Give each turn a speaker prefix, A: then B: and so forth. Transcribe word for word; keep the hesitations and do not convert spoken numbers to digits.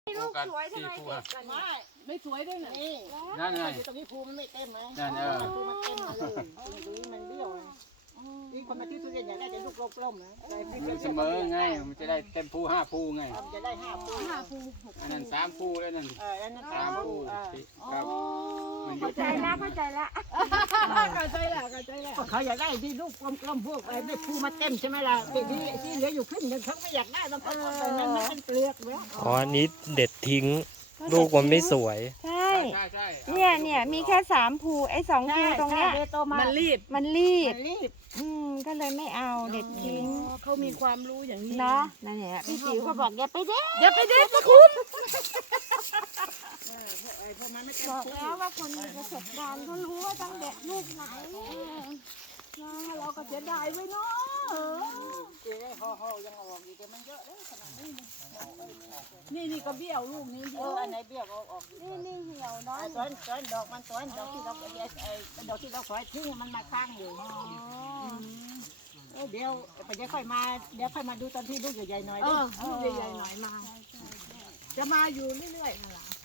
A: ลูกสวยทำไมเก็บกัน
B: ไม่ไม่สวยด้วยนะ
C: นี่
D: นั่นไง
C: อยู่ตรงนี้ภูมันไม่เต็มไหม
D: นั่นเออ
C: ภูมันเต็มมาเลยตรงนี้มันเบี้ยวไงนี่คนมาที่ทุเรียนอยากได้จะลูกกลมๆนะแต่พี่
D: มันเสมอไงมันจะได้เต็มภูห้าภูไง
C: มันจะได้ห้าภู
B: ห้าภูหก
D: อันนั้นสามภูแล้วนั่น
C: เอออันนั้น
D: สามภูครับมันยุ
A: เข้า
D: บ
A: ใจละเข้าใจละ
B: เข้าใจแล้วเข้าใจแล้ว
C: เขาอยากได้ที่ลูกกลมๆพวกไอ้ไม่ภูมาเต็มใช่ไหมล่ะที่ที่เหลืออยู่ครึ่งนึงเขาไม่อยากได้ต้องเอาไปนั้นมันเป็นเปลือกแล้ว
E: อ๋ออันนี้เด็ดทิ้ง ลูกมันไม่สวย
A: ใช่
D: ใช่ใช่
A: เนี่ยเนี่ยมีแค่สามภูไอ้สองภูตรงเนี้ย
C: โตมา
B: มันรีบ
A: มันรีบ
C: มันรีบ
A: อืมก็เลยไม่เอาเด็ดทิ้ง
B: เขามีความรู้อย่างนี้
A: เนาะนั่นแหละพี่ติ๋วก็บอกอย่าไปเด็ด
B: อย่าไปเด็ดนะคุณ
C: ไอ้พวกมันไม่เต็ม
A: บอก
C: ภู
A: แล้วว่าคนมีประสบการณ์เขารู้ว่าต้องเด็ดลูกไหน
B: เราก็เสียดายไว้เนาะ
C: เจ๊ห่อๆยังออกอยู่แต่มันเยอะเลยขนาดนี้
B: นี่นี่ก็เบี้ยวลูกนี้
C: เอออันไหนเบี้ยวเอาออก
A: นี่นี่เหี่ยวเนาะ
C: ไอ้ต้นต้นดอกมันต้นดอกที่เราไอ้ดอกที่เราคอยทิ้งมันมาค้างอยู่เดี๋ยวไปเดี๋ยวค่อยมาเดี๋ยวค่อยมาดูตอนที่ลูกใหญ่ๆหน่อย
B: เอ
C: ดิ
B: อลูกใหญ่ๆหน่อยมา จะมาอยู่เรื่อยๆนั่นแหละ